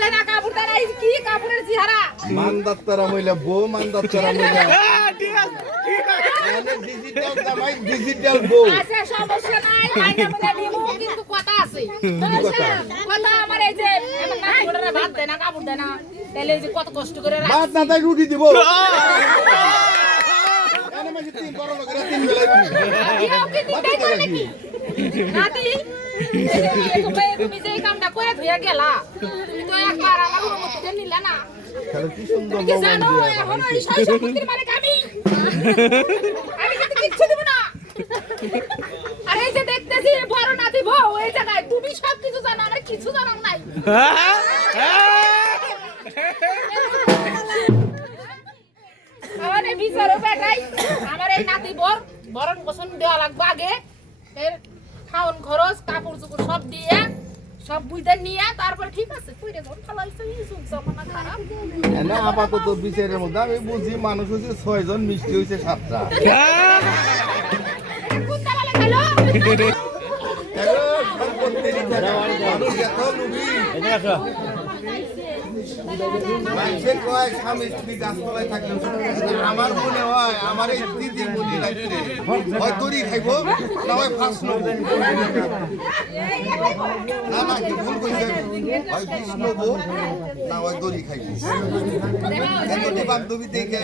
কাপড় দেয় কি কাপড়ের চেহারা? মানদাত্তারা মহিলা বউ মানদাত্তারা মহিলা। ঠিক আছে ঠিক আছে। ডিজিটাল জামাই ডিজিটাল বউ। আছে সমস্যা নাই মাইনে নিবো কিন্তু কথা আছে। কথা? কথা আমার এই যে আমার নাতি ওটারে ভাত দেয় কাপড় দেয় তাহলে যে কত কষ্ট করে রাখি। ভাত না তাই রুটি দিব। এনে মাঝে তিন বড় লোকেরা তিন তুমি যে কামটা গেলা। তুমি তো একবার আমার অনুমতিতে নিলে না। তাহলে কি সুন্দর তুমি জানো এখন সম্পত্তির মালিক আমি। আমি কিন্তু কিচ্ছু দিব না। আর এই যে দেখতেছি বড় নাতি বউ এই জায়গায় তুমি সব কিছু জানো আমার কিছু জানো নাই। আমার এই বিচারও বেটাই আমার এই নাতি বর বরণ পোষণ দেওয়া লাগবে আগে। এর খাওন খরচ কাপড় চোপড় সব দিয়ে সব বুঝতে নিয়ে তারপর ঠিক আছে কইরে ঘর ফালাইছে এই সুখ জমানা খারাপ। না আপাতত বিচারের মধ্যে আমি বুঝি মানুষ হচ্ছে ছয়জন মিষ্টি হইছে সাতটা। কোনটা বলে এগো, সম্পত্তির টাকা, মানুষ এত লোভী। মানুষে কয় স্বামী স্ত্রী গাছতলায় থাকলে আমার মনে হয় আমার এই দিদি মনে রাখছে হয় দড়ি খাইব না হয় ফাঁস নেব না না কি ভুল কইছে হয় বিষ নেব না হয় দড়ি খাইব এতটি বান্ধবী দেখে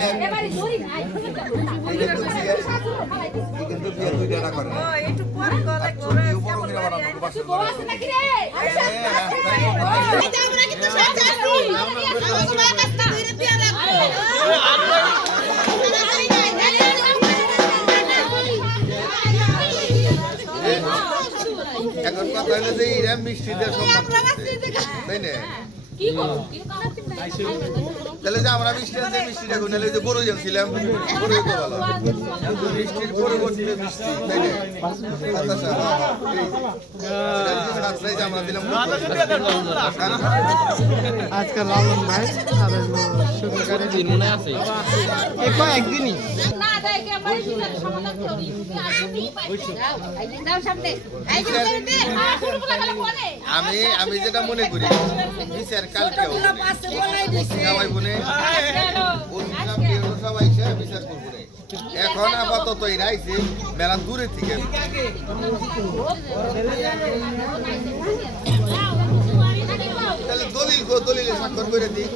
কিন্তু বিয়ে কিন্তু বিয়ে দুই টাকা করে না ছবিও বড় করে আমাকে বাসা এখন কথা হলো যে এরা মিষ্টি সম্মান তাই না তাহলে যে আমরা মিষ্টি আছে মিষ্টি দেখুন নাহলে যে বড় জানছিলাম বড় হইতে ভালো মিষ্টির পরিবর্তে মিষ্টি তাই না আচ্ছা আচ্ছা হ্যাঁ, হ্যাঁ, আমরা দিলাম আজকে লালন ভাই মনে আছে? কোনে আমি আমি যেটা মনে করি বিচার কালকে সবাই বলে কেউ সবাই বিচার করব। এখন আপাতত এরা আইছে মেলা দূরে থেকে। দলিল স্বাক্ষর করে দিই।